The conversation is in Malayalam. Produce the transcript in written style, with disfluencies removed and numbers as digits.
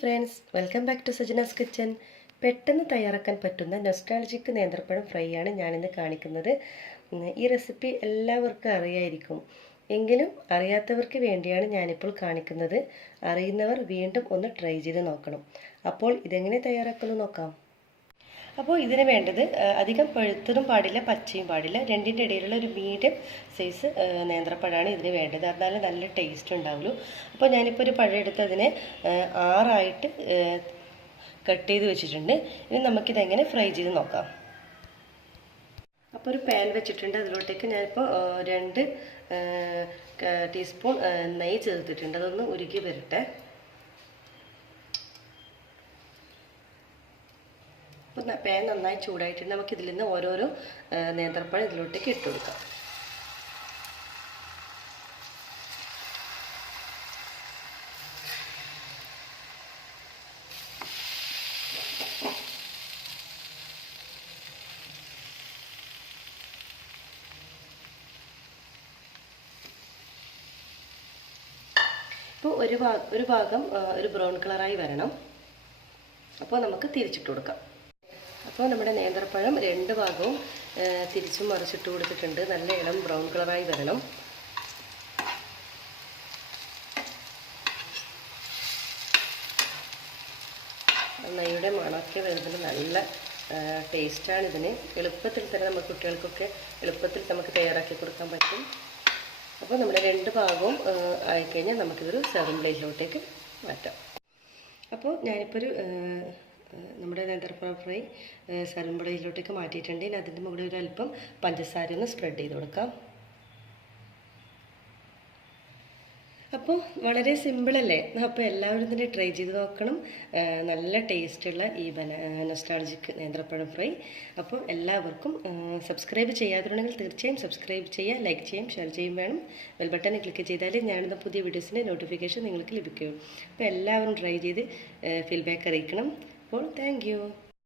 Friends, welcome back to Sajana's kitchen. പെട്ടെന്ന് തയ്യാറാക്കാൻ പറ്റുന്ന നൊസ്റ്റാൾജിക് നേന്ത്രപ്പഴം ഫ്രൈ ആണ് ഞാനിന്ന് കാണിക്കുന്നത്. ഈ റെസിപ്പി എല്ലാവർക്കും അറിയായിരിക്കും, എങ്കിലും അറിയാത്തവർക്ക് വേണ്ടിയാണ് ഞാനിപ്പോൾ കാണിക്കുന്നത്. അറിയുന്നവർ വീണ്ടും ഒന്ന് ട്രൈ ചെയ്ത് നോക്കണം. അപ്പോൾ ഇതെങ്ങനെ തയ്യാറാക്കുന്നു നോക്കാം. അപ്പോൾ ഇതിന് വേണ്ടത് അധികം പഴുത്തതും പാടില്ല, പച്ചയും പാടില്ല, രണ്ടിൻ്റെ ഇടയിലുള്ള ഒരു മീഡിയം സൈസ് നേന്ത്രപ്പഴമാണ് ഇതിന് വേണ്ടത്. എന്നാലും നല്ല ടേസ്റ്റ് ഉണ്ടാവുള്ളൂ. അപ്പോൾ ഞാനിപ്പോൾ ഒരു പഴം എടുത്ത് അതിനെ 6 കട്ട് ചെയ്ത് വെച്ചിട്ടുണ്ട്. ഇനി നമുക്കിതെങ്ങനെ ഫ്രൈ ചെയ്ത് നോക്കാം. അപ്പോൾ ഒരു പാൻ വെച്ചിട്ടുണ്ട്. അതിലോട്ടേക്ക് ഞാനിപ്പോൾ 2 ടീസ്പൂൺ നെയ്യ് ചേർത്തിട്ടുണ്ട്. അതൊന്ന് ഉരുക്കി വരട്ടെ. അപ്പോൾ പാൻ നന്നായി ചൂടായിട്ടുണ്ട്. നമുക്കിതിൽ നിന്ന് ഓരോരോ നേന്ത്രപ്പഴം ഇതിലോട്ടേക്ക് ഇട്ട് കൊടുക്കാം. ഇപ്പോൾ ഒരു ഭാഗം ഒരു ബ്രൗൺ കളറായി വരണം. അപ്പോൾ നമുക്ക് തിരിച്ചിട്ട് കൊടുക്കാം. അപ്പോൾ നമ്മുടെ നേന്ത്രപ്പഴം 2 ഭാഗവും തിരിച്ചും മറിച്ചിട്ട് കൊടുത്തിട്ടുണ്ട്. നല്ല ഇളം ബ്രൗൺ കളറായി വരണം. നെയ്യുടെ മണമൊക്കെ വരുന്നത് നല്ല ടേസ്റ്റാണ് ഇതിന്. എളുപ്പത്തിൽ തന്നെ നമുക്ക് കുട്ടികൾക്കൊക്കെ എളുപ്പത്തിൽ നമുക്ക് തയ്യാറാക്കി കൊടുക്കാൻ പറ്റും. അപ്പോൾ നമ്മുടെ 2 ഭാഗവും ആയിക്കഴിഞ്ഞാൽ നമുക്കിതൊരു സെർവിംഗ് പ്ലേറ്റിലോട്ടേക്ക് മാറ്റാം. അപ്പോൾ ഞാനിപ്പോൾ നമ്മുടെ നേന്ത്രപ്പഴം ഫ്രൈ സെർവിംഗ് പ്ലേറ്റിലോട്ടേക്ക് മാറ്റിയിട്ടുണ്ട്. ഇനി അതിൻ്റെ മുകളിൽ ഒരു അല്പം പഞ്ചസാര ഒന്ന് സ്പ്രെഡ് ചെയ്ത് കൊടുക്കാം. അപ്പോൾ വളരെ സിമ്പിളല്ലേ? അപ്പോൾ എല്ലാവരും ഇതിനെ ട്രൈ ചെയ്ത് നോക്കണം. നല്ല ടേസ്റ്റുള്ള ഈ നൊസ്റ്റാൾജിക് നേന്ത്രപ്പഴം ഫ്രൈ. അപ്പോൾ എല്ലാവർക്കും സബ്സ്ക്രൈബ് ചെയ്യാത്തതുണ്ടെങ്കിൽ തീർച്ചയായും സബ്സ്ക്രൈബ് ചെയ്യുക, ലൈക്ക് ചെയ്യും, ഷെയർ ചെയ്യും വേണം. ബെൽ ബട്ടൺ ക്ലിക്ക് ചെയ്താൽ ഞാനിന്ന് പുതിയ വീഡിയോസിൻ്റെ നോട്ടിഫിക്കേഷൻ നിങ്ങൾക്ക് ലഭിക്കും. അപ്പോൾ എല്ലാവരും ട്രൈ ചെയ്ത് ഫീഡ്ബാക്ക് അറിയിക്കണം. അപ്പോൾ താങ്ക് യു.